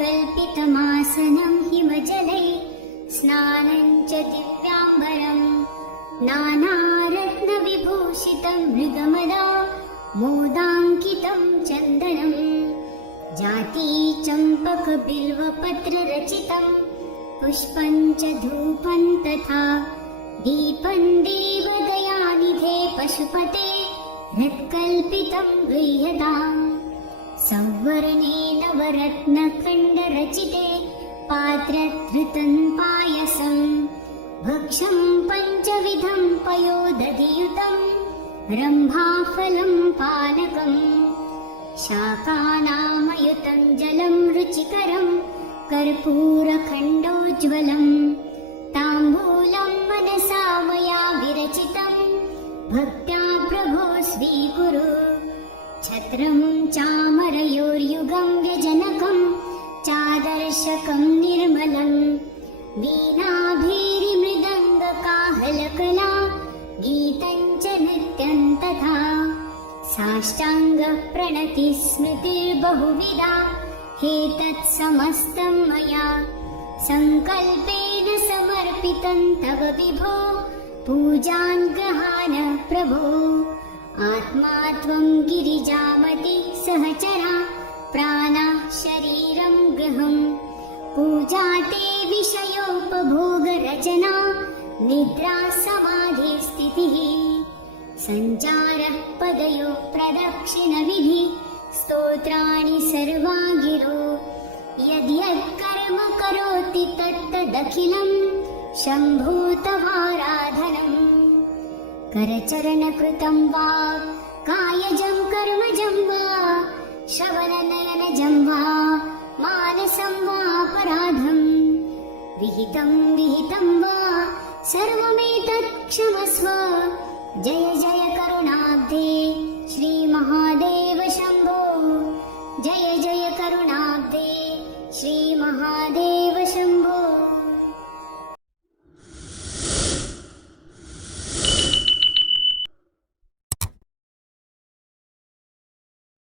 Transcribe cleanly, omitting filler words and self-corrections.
कल्पितमासनं हिमजलै स्नानं च दिव्याम्बरं नानारत्नविभूषितं मृगमदा मोदाङ्कितं चन्दनं जाती चम्पकबिल्वपत्ररचितं पुष्पं च धूपं तथा दीपं देवदयानिधे पशुपते हृत्कल्पितं गृह्यताम् संवर्णे नवरत्नखण्डरचिते पात्रधृतं पायसं भक्षं पञ्चविधं पयोदधियुतं रम्भाफलं पानकं शाकानामयुतं जलं रुचिकरं कर्पूरखण्डोज्ज्वलं ताम्बूलं मनसा मया विरचितं भक्त्या प्रभो स्वीकुरु छत्रं चामरयोर्युगं व्यजनकं चादर्शकं निर्मलं वीणाभैर्मृदङ्गकाहलकला गीतं च नृत्यं तथा साष्टाङ्गप्रणतिस्मृतिर्बहुविधा हेतत्समस्तं मया सङ्कल्पेन समर्पितं तव विभो पूजां गृहाण प्रभो आत्मा त्वं गिरिजामति सहचरा प्राणः शरीरं गृहं पूजा ते विषयोपभोगरचना निद्रा समाधिस्थितिः सञ्चारः पदयो प्रदक्षिणविधि स्तोत्राणि सर्वा गिरो यद्यत् कर्म करोति तत्तदखिलं शम्भो तवाराधनम् करचरणकृतं वा कायजं कर्मजं वा श्रवणनयनजं वा मानसं वापराधं विहितं वा सर्वमेतत् क्षमस्व जय जय करुणाब्धे श्रीमहादेव शम्भो जय जय करुणाब्धे श्रीमहादेव